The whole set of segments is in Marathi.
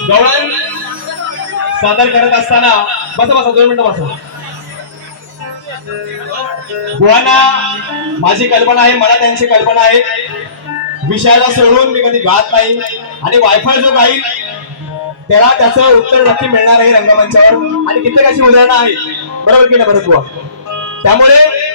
गवळण सादर करत असताना बसा बसा दोन मिनिटं बसा. बुवांना माझी कल्पना आहे मला त्यांची कल्पना आहे. विषयाला सोडून मी कधी गात नाही. आणि वायफाय जो गाईल त्याला त्याचं उत्तर नक्की मिळणार आहे रंगमंचावर. आणि कित्येक अशी उदाहरणं आहेत. बरोबर की नाही भरत बुवा? त्यामुळे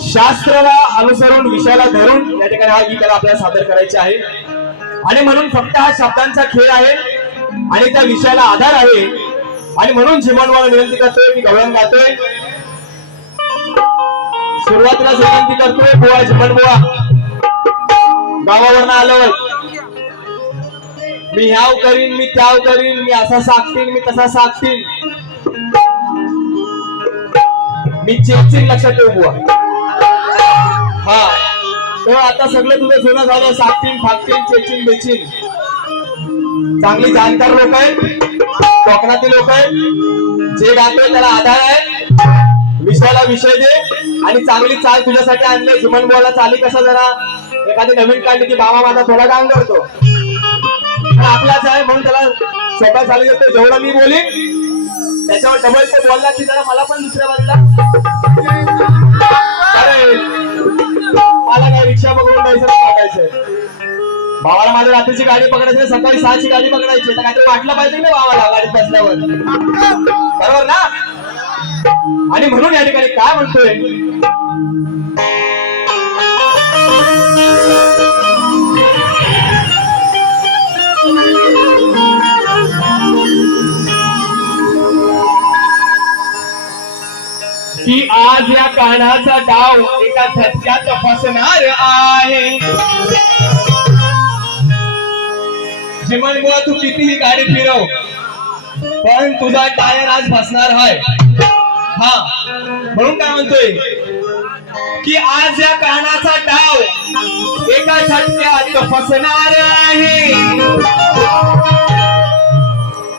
शास्त्राला अनुसरून विषयाला धरून या ठिकाणी हा गीताला आपल्याला सादर करायची आहे. आणि म्हणून फक्त हा शब्दांचा खेळ आहे. आणि त्या विषयाला आधार आहे. आणि म्हणून जीवनवाला विनंती करतोय मी गवळण गातोय. सुरुवातीला विनंती करतोय बुवा जीवन बुवा. गावावरनं आलोय मी ह्याव करीन मी त्याव करीन मी असा साकतीन मी तसा साकतीन मी चेचिन लक्षात ठेव बुवा. हा. तर आता सगळं तुझं जुनं झालं साकतीन फाकतीन चेचिन बेचिन. चांगली जाणकार लोक आहेत. कोकणातील लोक आहेत. जे गातोय त्याला आधार आहे. विषयाला विषय दे. आणि चांगली चाल तुझ्यासाठी आणले. जुमन बोला चाली कसं जरा? एखादी नवीन काढली की बाबा माझा थोडा काम करतो. पण आपलाच आहे म्हणून त्याला स्वतः चाली देतो जेवढं मी बोलीन त्याच्यावर डबल तो बोलला की जरा मला पण दुसऱ्या बाजूला. मला काय रिक्षा बघून जायचं टाकायचंय भावाला माझ्या रात्रीची गाडी पकडायची सकाळी सहाची गाडी पकडायची. तर काहीतरी वाटलं पाहिजे ना भावाला गाडीत बसल्यावर. बरोबर ना? आणि म्हणून या ठिकाणी काय म्हणतोय? की आज या कानाचा डाव एका झटक्यात फसणार आहे. जीवन बुवा तू कितीही गाडी फिरव पण तुझा टायर आज फसणार आहे हा. म्हणून काय म्हणतोय? की आज या कानाचा डाव एका झटक्यात फसणार आहे.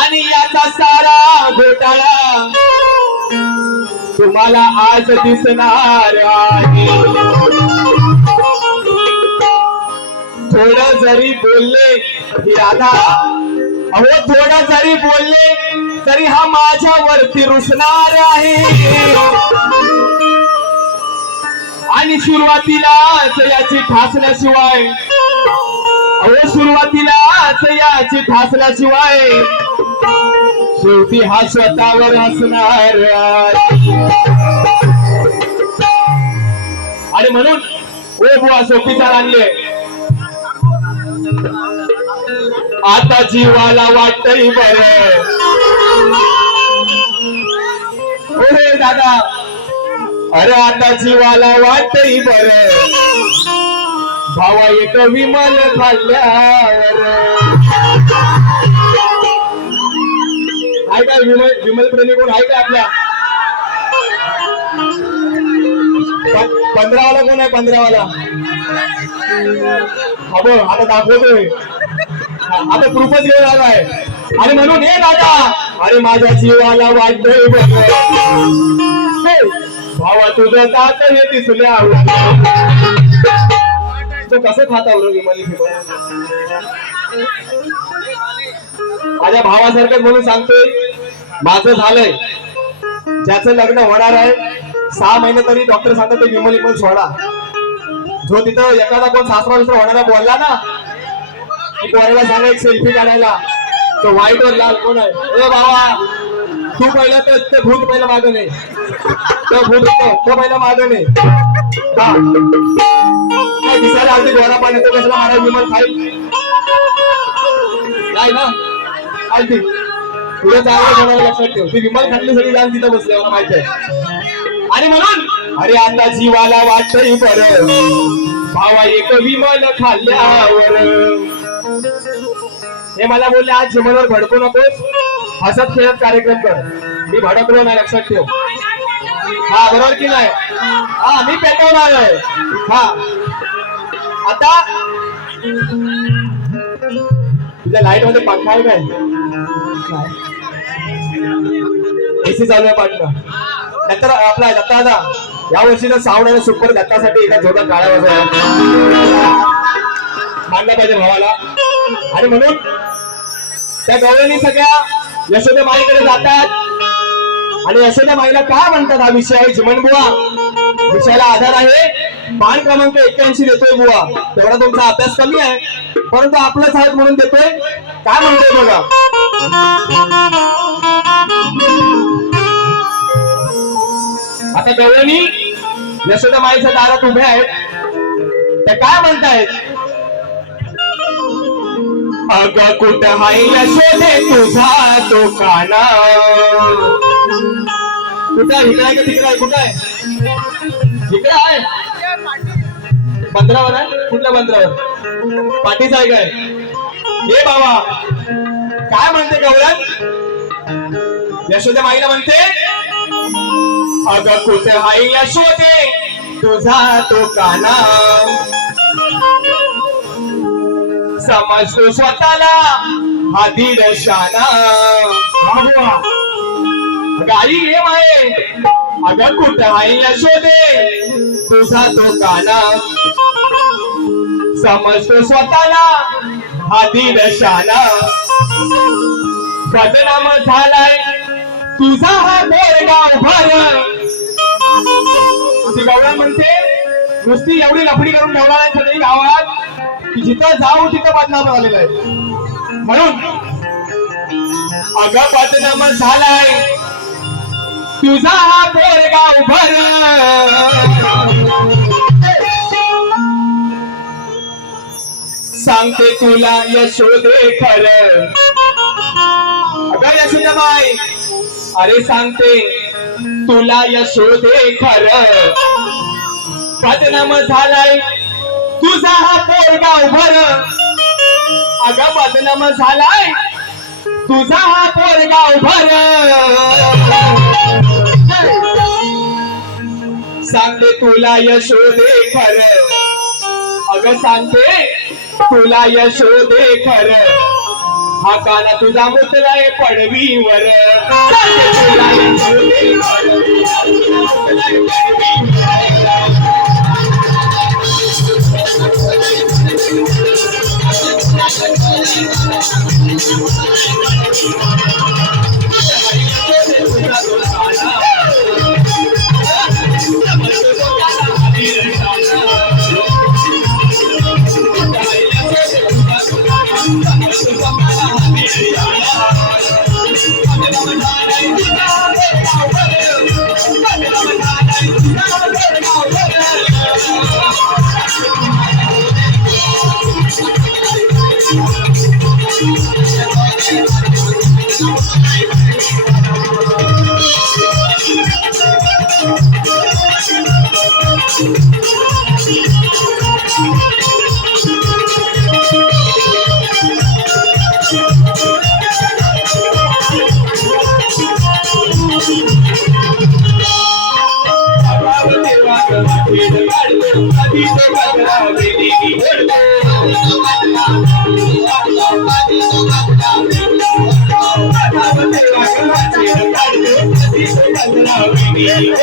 आणि याचा सारा घोटाळा तुम्हाला आज दिसणार आहे. थोडं जरी बोलले राधा अहो थोडं जरी बोलले तरी हा माझ्यावरती रुसणार आहे. आणि सुरुवातीलाच याची ठासल्याशिवाय अहो सुरुवातीलाच याची ठासल्याशिवाय शेवटी हा स्वतःवर हसणार आणि म्हणून ओ बुवा सोपीचा आणले आता जीवाला वाटतही बर. पुढे दादा. अरे आता जीवाला वाटतही बर. भावा एक विमल खाल्ल्यावर. आहे काय विमल? विमल प्रेमी कोण? आहे का आपल्या पंधरावाला कोण आहे? पंधरावाला. हा आता दाखवतोय. आता प्रूफच घेऊन आला आहे. आणि म्हणून हे दादा अरे माझ्या जीवाला वाटतोय भावा तुझं दात हे दिसल्या कसं खाता बरं माझ्या भावासारखंच म्हणून सांगतोय माझं झालंय. ज्याचं लग्न होणार आहे सहा महिने तरी डॉक्टर सांगतात ते विमल विमल सोडा. जो तिथं एखादा कोण सासरा दुसरा होणारा बोलला ना पोराला सांगा एक सेल्फी काढायला. तो व्हाईट वर लाल कोण आहे? बाबा तू पहिला तर ते भूत पहिला माग नाही तो भूत तो पहिला माग नाही काय दिसायला अगदी गोरा पाणी तो कसला मारा विमान खाईल? नाही ना? खाईल ती चांगलं कोणाला लक्षात ठेव. ती विमान खाल्ली सगळी जाऊन तिथं बसले मला माहिती आहे. आणि म्हणून? अरे आता जीवाला वाटतही बरं. भावा एक विमान खाल्ल्यावर. हे मला बोलले आज जीवनावर भडकू नकोस. हसत खेळत कार्यक्रम कर. मी भडकलो नाही लक्षात ठेव. हा बरोबर की नाही? हा मी पेटवणार आहे. हा. आता तुझ्या लाइटमध्ये पंखा आहे. काय एसी चालू आहे पाठनं नंतर आपला दत्ता दादा या वर्षीचा साऊंड आणि सुपर दत्तासाठी एका जोरदार काळा वाजवा मानला पाहिजे भावाला. आणि म्हणून त्या गवळणी सगळ्या यशोदा माईकडे जातात. आणि यशोदा माईला काय म्हणतात हा विषय आहे? बुवा विषयाला आधार आहे. मान क्रमांक एक्क्याऐंशी देतोय बुवा. तेवढा तुमचा अभ्यास कमी आहे. परंतु आपलंच आहेत म्हणून देतोय. काय म्हणतोय बघा. आता गवळणी यशोदा माईच्या दारात उभ्या आहेत. त्या काय म्हणतायत? अग कुठं हाय शोधे तुझा तो काना कुठं आहे? इकडे आहे का तिकडे आहे? कुठं आहे? इकडे आहे. बंदरावर आहे? कुठल्या बंदरावर? पाठीचा आहे काय? हे बाबा काय म्हणते गौरव? यशोद्या माईला म्हणते अग कुठं हाय यशोदे तुझा तो काना समजतो स्वतःला. हा दीड शाना अगं हे माये. अगं कुठं आहे यशोदे? तुझा तो काना. समजतो स्वतःला. हा दीड शाना बदनाम झालाय. तुझा हा गोरगाव भर. ती गवळा म्हणते नुसती एवढी लफडी करून ठेवणार आहे सगळी गावात. की जिथं जाऊ तिथं बदनाम झालेलं आहे. म्हणून अगं बदनाम झालाय. तुझा हा पोरगा उभर सांगते तुला यशोदे खर. अगं यशोदाबाई अरे सांगते तुला यशोदे खर. बदनाम झालाय. तुझा हा पोरगा उभर अगं बदनाम झालाय. तुझा हा पोरगा उभर सांगते तुला यशोदे खर. अगं सांगते तुला यशोदे खर. हा काना तुझा मुतलाय पडवीवर. तुला यशोदे खर. I'm I'm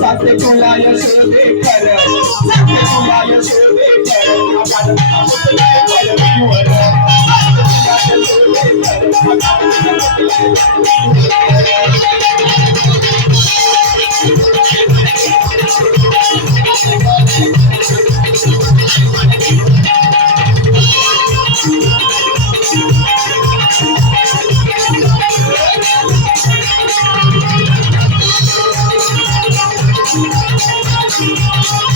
সাথে কোলায় শোধে কর। সাথে কোলায় শোধে কর। আমার আমতে কর বিওর সাথে কোলায় শোধে কর। আমার আমতে কর বিওর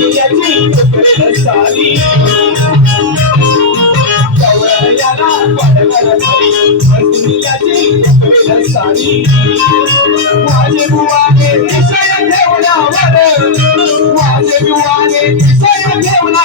सारी याला बरोबर भारी याची तुकडे सारी माझे बुवाने विषय ठेवल्यावर माझे बुवाने विषय ठेवला